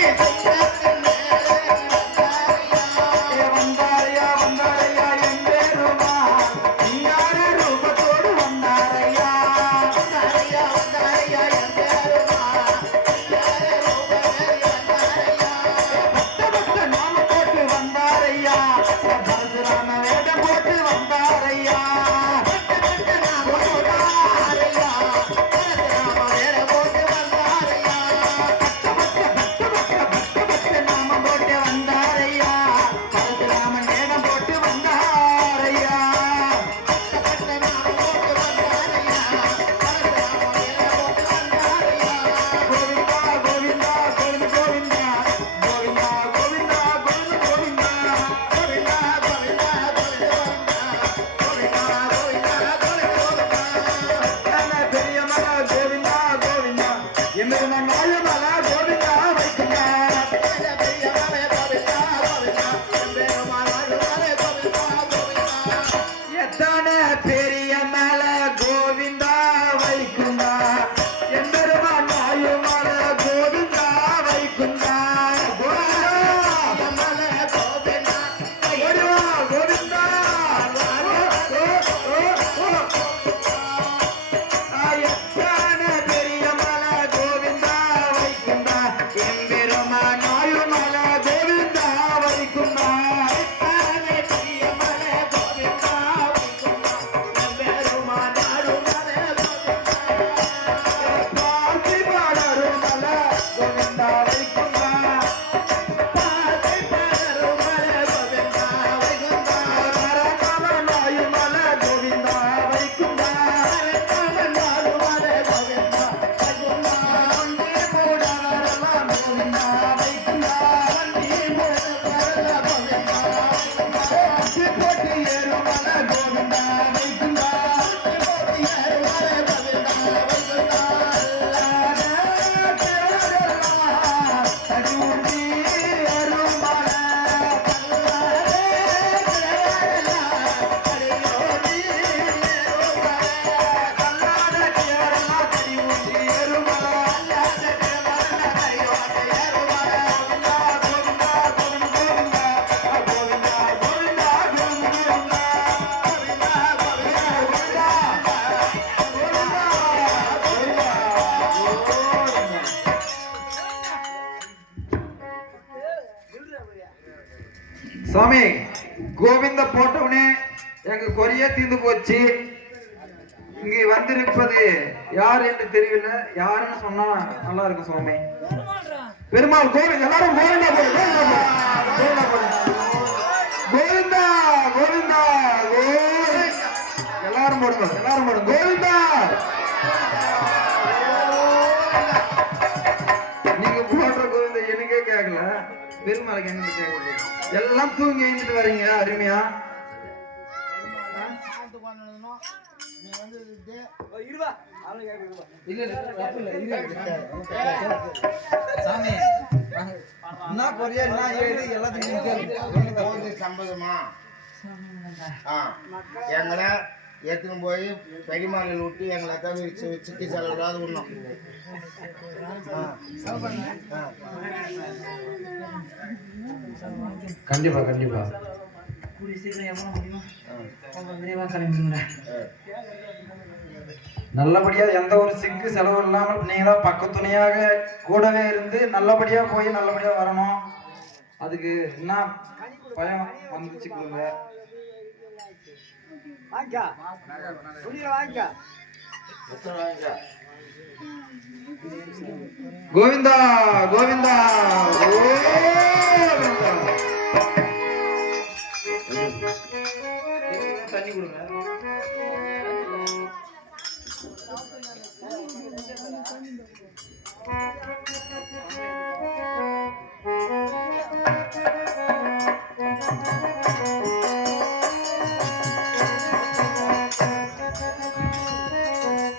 Yeah. சுவாமி கோவிந்த போட்டவனே எங்க கொரிய தீர்ந்து போச்சு. இங்கே வந்திருப்பது யார் என்று தெரியல யாருன்னு சொன்னா நல்லா இருக்கும் சுவாமி. பெருமாள் கோவிந்த் எல்லாரும் கோவிந்தா கோவிந்தா கோவிந்தா கோவிந்தா கோவிந்தா. எல்லாரும் போடுங்க எல்லாரும் போடுங்க. கோவிந்தா. நீங்க போடுற கோவிந்தா எனக்கே கேட்கல பெருமாளுக்கு எங்க கேட்கல எல்லாம் தூங்கி எழுந்துட்டு வர்றீங்க அருமையா? சாமி என்ன கொரியா என்ன ஏழு எல்லாத்தையும் சம்பதமா? ஆ எங்களை எடுத்துன்னு போய் பெரியமாலையில் விட்டு எங்களை தவிர செலவில்லாத விடணும் ஆ. ஆ. கண்டிப்பா கண்டிப்பா நல்லபடியா எந்த ஒரு சிக்கு செலவு இல்லாமல் நீங்க தான் பக்கத்துணையாக கூடவே இருந்து நல்லபடியா போய் நல்லபடியா வரணும் அதுக்கு என்ன பயம் வந்துச்சு கொடுங்க கோவிந்தா கோவிந்தா. கோவிந்தா